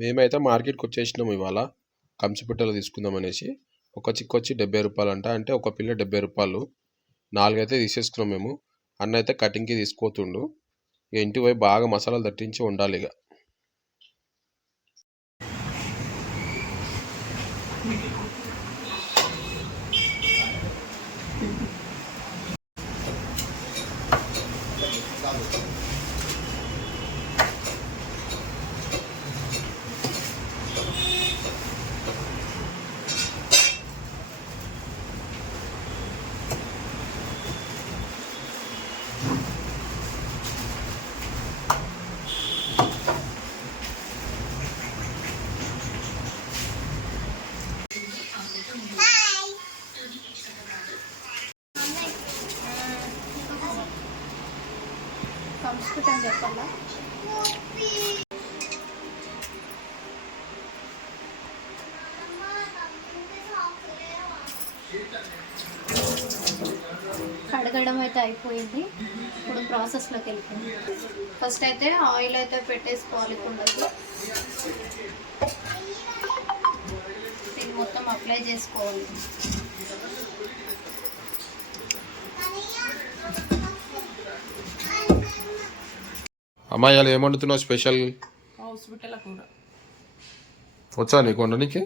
మేమైతే మార్కెట్కి వచ్చేసినాము ఇవాళ కంచిపిట్టలు తీసుకుందాం అనేసి. ఒక చిక్కు వచ్చి 70 రూపాయలు అంట, అంటే ఒక పిల్ల 70 రూపాయలు. 4 అయితే తీసేసుకున్నాం మేము. అన్న అయితే కటింగ్కి తీసుకోతుండు. ఇంటికి పోయి బాగా మసాలాలు దట్టించి వండాలి ఇక. సంస్కృతం చెప్పాలా? కడగడం అయితే అయిపోయింది. ఇప్పుడు ప్రాసెస్లోకి వెళ్ళిపోయింది. ఫస్ట్ అయితే ఆయిల్ అయితే పెట్టేసుకోవాలి కుండకి. ఇది మొత్తం అప్లై చేసుకోవాలి. అమ్మాయి వాళ్ళు ఏమంటున్నావు స్పెషల్? హాస్పిటల్ కూర వచ్చా నీకు వండడానికి?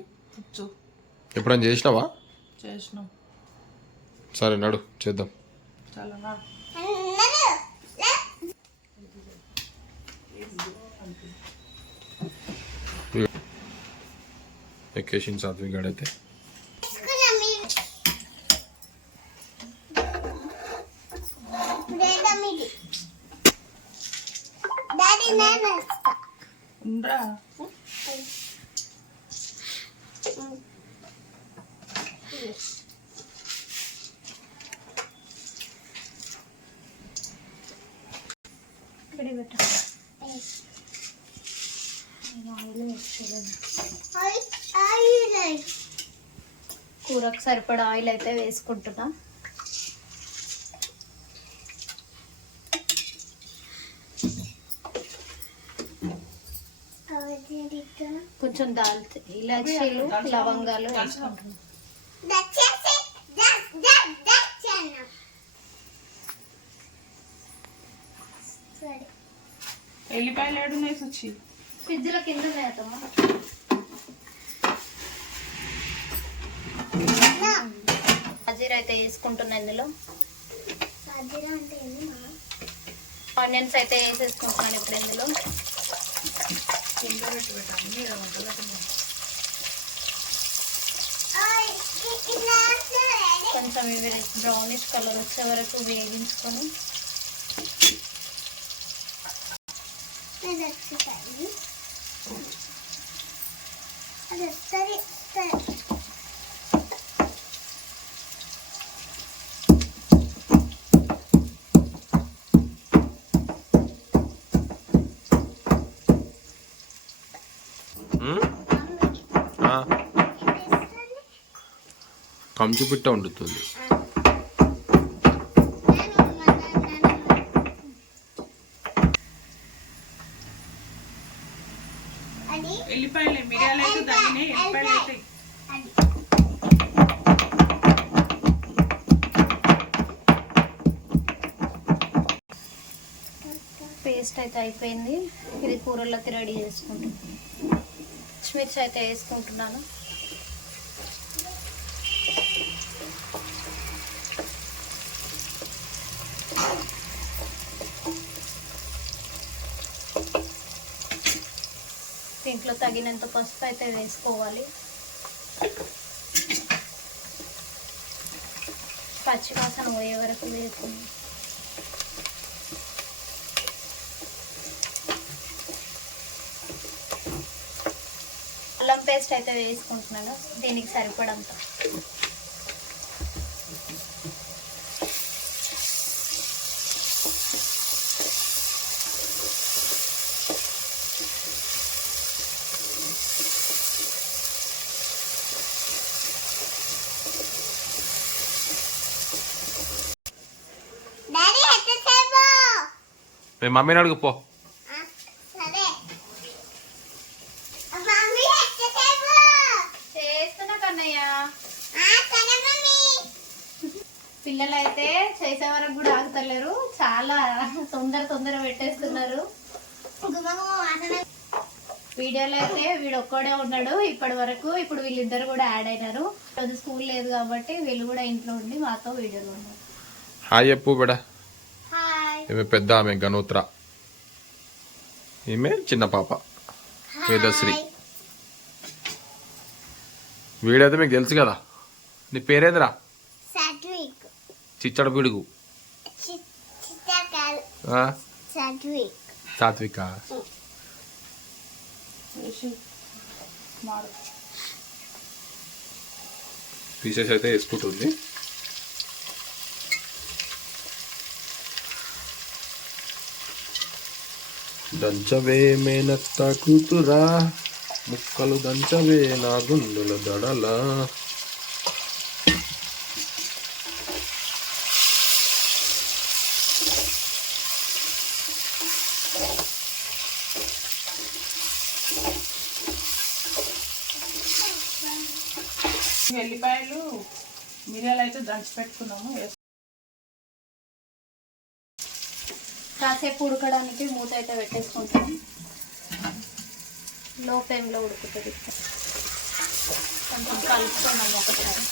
ఎప్పుడైనా చేసినావా? చేసినాం. సరే నడు చేద్దాం. చాలా ఎక్కేసిన సాత్విక్ గాడైతే ఉండరా. కూరకు సరిపడా ఆయిల్ అయితే వేసుకుంటున్నా. కొంచెం ఇలాచీలు లవంగాలు వేసుకుంటున్నాం. ఎల్లిపాయలు ఏడున్నాయి సుచి? ఫ్రిడ్జ్లో కింద వేద్దామా? జీరా అయితే వేసుకుంటున్నా. ఇందులో ఆనియన్స్ అయితే వేసేసుకుంటున్నాను ఇప్పుడు. ఇందులో కొంచెం ఇవి బ్రౌనిష్ కలర్ వచ్చే వరకు వేగించుకొని కంచిపిట్ట వండుతుంది. ఎల్లిపాయలు మిరియాలు అయితే తగినాయి. ఎల్లిపాయలు అయితే పేస్ట్ అయితే అయిపోయింది. ఇది కూరలోకి రెడీ చేసుకుంటాం. పచ్చిమిర్చి అయితే వేసుకుంటున్నాను. దీంట్లో తగినంత పసుపు అయితే వేసుకోవాలి. పచ్చివాసన పోయే వరకు వేసుకుందాం. అల్లం పేస్ట్ అయితే వేసుకుంటున్నాను దీనికి సరిపడంత. మీ మమ్మీని అడుగు పో. పిల్లలు అయితే చేసే వరకు కూడా ఆగుతలేరు, చాలా తొందర పెట్టేస్తున్నారు. వీడియోలో అయితే వీడు ఒక్కడే ఉన్నాడు ఇప్పటి వరకు. ఇప్పుడు వీళ్ళిద్దరు కూడా యాడ్ అయినారు. రోజు స్కూల్ లేదు కాబట్టి వీళ్ళు కూడా ఇంట్లో ఉండి మాతో వీడియోలో ఉన్నారు. హాయ్ చెప్పు బిడ. ఈమె పెద్ద ఆమె గనోత్ర, ఈమె చిన్న పాప వేదశ్రీ. వీడైతే మీకు తెలుసు కదా. నీ పేరేందిరా? చిచ్చడ పిడుగు. సాత్విక. పీసెస్ అయితే వేసుకుంటుంది. దంచవే మేనత్త కూతురా, ముక్కలు దంచవే నా గుండెల దడలా. వెల్లిపాయలు మిరియాలు అయితే దంచి పెట్టుకున్నాము. కాసేపు ఉడకడానికి మూత అయితే పెట్టేసుకుంటాం. లో ఫ్లేమ్లో ఉడుకుతుంది. కొంచెం కలుపుకున్నాం ఒకసారి.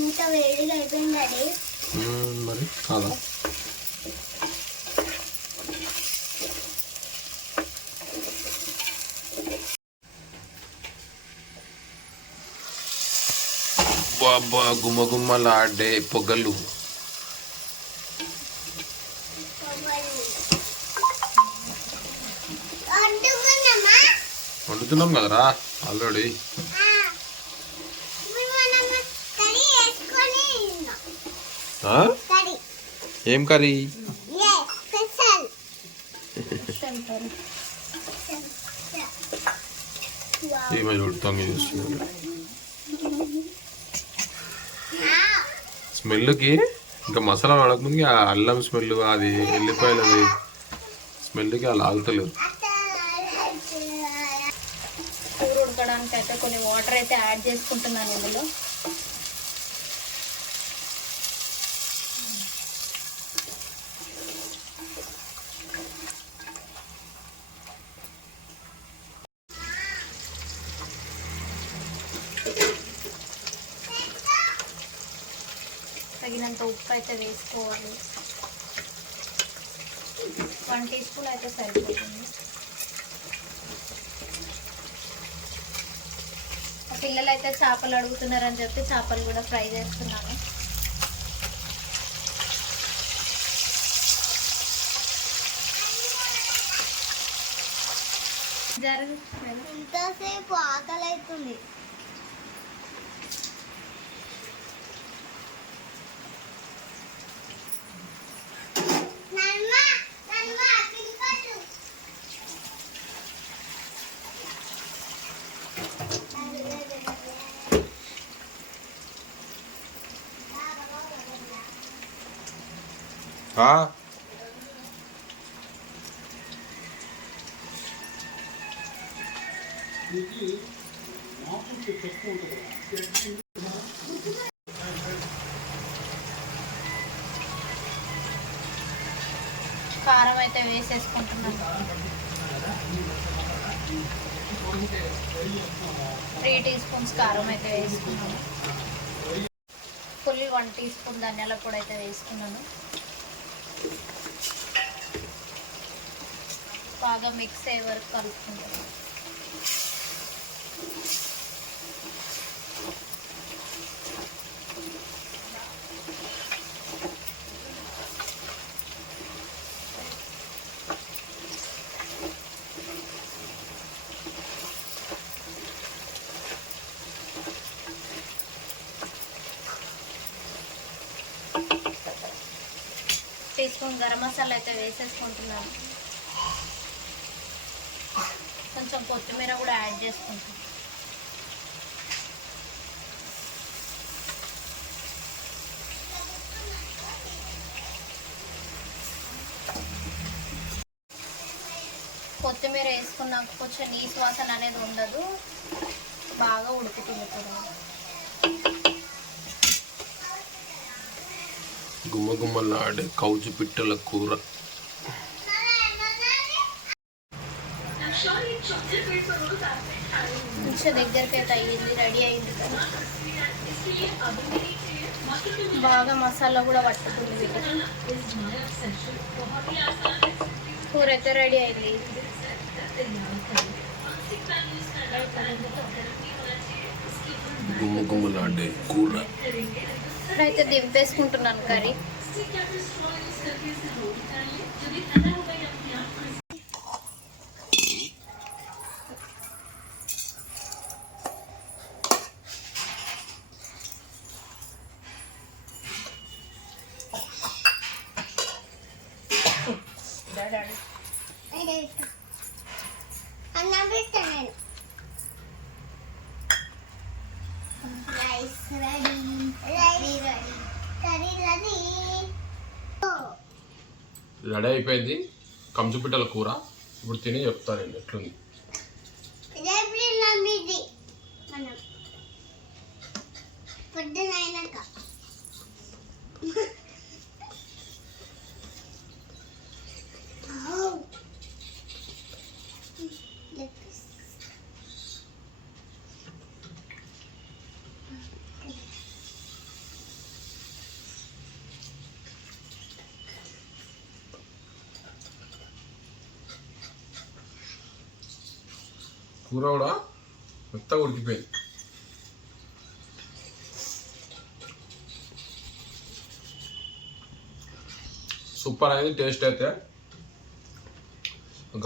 మూత వేడిగా అయిపోయిందండి మరి కాదా? బాబా గుమ్మ గుమ్మలాడే పొగలు. వండుతున్నాం కదరా ఆల్రెడీ. ఏం కర్రీ? ఏమైనా ఉడతాం చూస్తున్నాడు. స్మెల్కి ఇంకా మసాలా పడకముందుకి ఆ అల్లం స్మెల్, అది ఎల్లిపాయలది స్మెల్కి అలా ఆగుతలేదు. కూర ఉడకడానికి అయితే కొన్ని వాటర్ అయితే యాడ్ చేసుకుంటున్నాను ఇందులో. తగినంత ఉప్పు అయితే వేసుకోవాలి. 1 టీ స్పూన్ అయితే సరిపోతుంది. పిల్లలు అయితే చేపలు అడుగుతున్నారని చెప్పి చేపలు కూడా ఫ్రై చేస్తున్నాను. ఇంతసేపు ఆకలి అవుతుంది. కారం అయితే వేసేసుకుంటున్నాను. 3 టీ స్పూన్స్ కారం అయితే వేసుకున్నాను. ఫుల్ 1 టీ స్పూన్ ధనియాల పొడి అయితే వేసుకున్నాను. బాగా మిక్స్ అయ్యే వరకు కలుపుకుంటాను. టీ స్పూన్ గరం మసాలా అయితే వేసేసుకుంటున్నాను. కొంచెం కొత్తిమీర కూడా యాడ్ చేసుకుంటాం. కొత్తిమీర వేసుకున్నాక కొంచెం నీసు వాసన అనేది ఉండదు. బాగా ఉడుకుతుంది కూడా. గుమ్మగుమ్మలాడే కౌజు పిట్టల కూర. కొంచెం దగ్గరికి అయితే అయ్యింది, రెడీ అయింది కదా. బాగా మసాలా కూడా పట్టుకుంది వీటికి. కూర అయితే రెడీ అయింది. గుమ్మగుమ్మలాడే కూర. ఇప్పుడైతే దింపేసుకుంటున్నాను కర్రీ. రెడీ అయిపోయింది కంచు పిట్టల కూర. ఇప్పుడు తిని చెప్తానండి ఎట్లుంది. కూర కూడా మెత్తగా ఉడికిపోయింది. సూపర్ అయింది. టేస్ట్ అయితే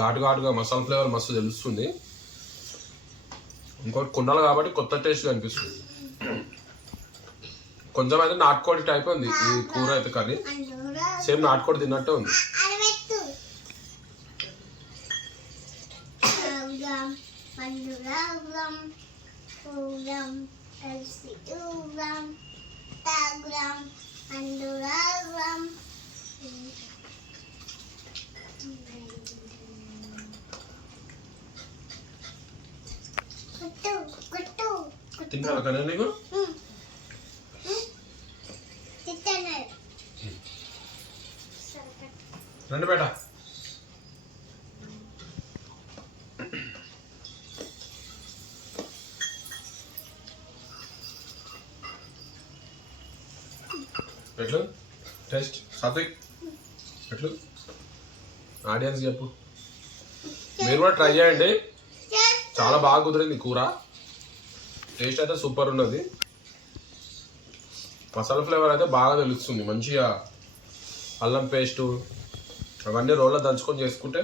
ఘాటుగా మసాలా ఫ్లేవర్ మస్తు తెలుస్తుంది. ఇంకోటి కుండలు కాబట్టి కొత్త టేస్ట్ అనిపిస్తుంది. కొంచెం అయితే నాటుకోడి టైప్ ఉంది ఈ కూర అయితే, కానీ సేమ్ నాటుకోడి తిన్నట్టే ఉంది. తిన్నాను కదా నీకు రండి బేట. ఎట్లు టేస్ట్ సాత్విక్ ఎట్లు ఆడియన్స్ చెప్పు. మీరు కూడా ట్రై చేయండి, చాలా బాగా కుదిరింది కూర. టేస్ట్ అయితే సూపర్ ఉన్నది. మసాలా ఫ్లేవర్ అయితే బాగా తెలుస్తుంది మంచిగా. అల్లం పేస్టు అవన్నీ రోల్లో దంచుకొని చేసుకుంటే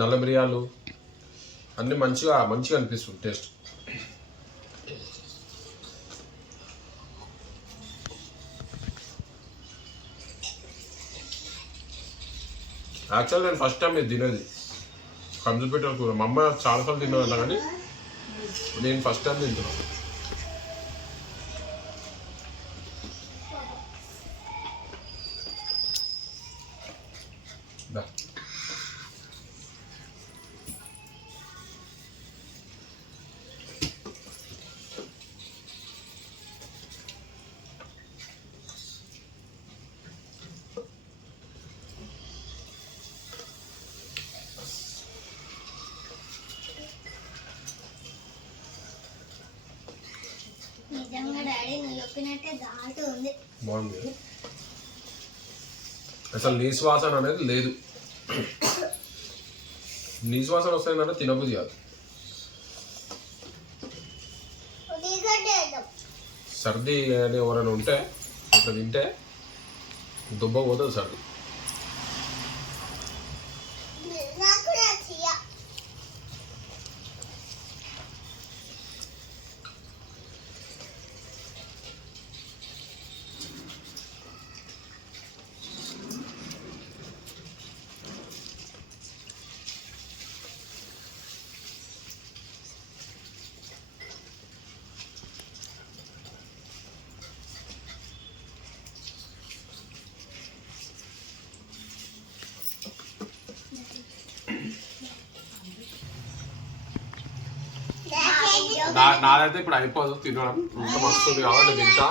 నల్ల మిరియాలు అన్నీ మంచిగా అనిపిస్తుంది టేస్ట్. యాక్చువల్ నేను ఫస్ట్ టైం ఇది తినేది కంచు పిట్టల కూర. మా అమ్మ చాలాసార్లు తిన్నాను కానీ నేను ఫస్ట్ టైం తింటున్నాను. బాగుంది. అసలు నీసు వాసన అనేది లేదు. నీసు వాసన వస్తుందంటే తినబుద్ధి కాదు. సర్ది అని ఎవరైనా ఉంటే ఇట్లా తింటే దుబ్బ పోతుంది సర్ది. నాదైతే ఇప్పుడు అయిపోదు తినడం, ఇంకా వస్తుంది కాబట్టి నేను తింటా.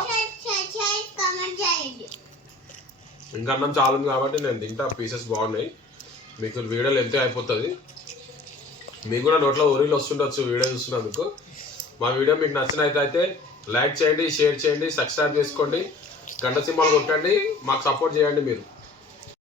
ఇంకా అన్నం చాలా ఉంది కాబట్టి నేను తింటా. పీసెస్ బాగున్నాయి. మీకు వీడియోలు ఎంతే అయిపోతుంది. మీకు కూడా నోట్లో ఊరిలో వస్తుండొచ్చు వీడియో చూస్తున్నందుకు. మా వీడియో మీకు నచ్చినట్లయితే లైక్ చేయండి, షేర్ చేయండి, సబ్స్క్రైబ్ చేసుకోండి, గంట సింబల్ కొట్టండి, మాకు సపోర్ట్ చేయండి మీరు.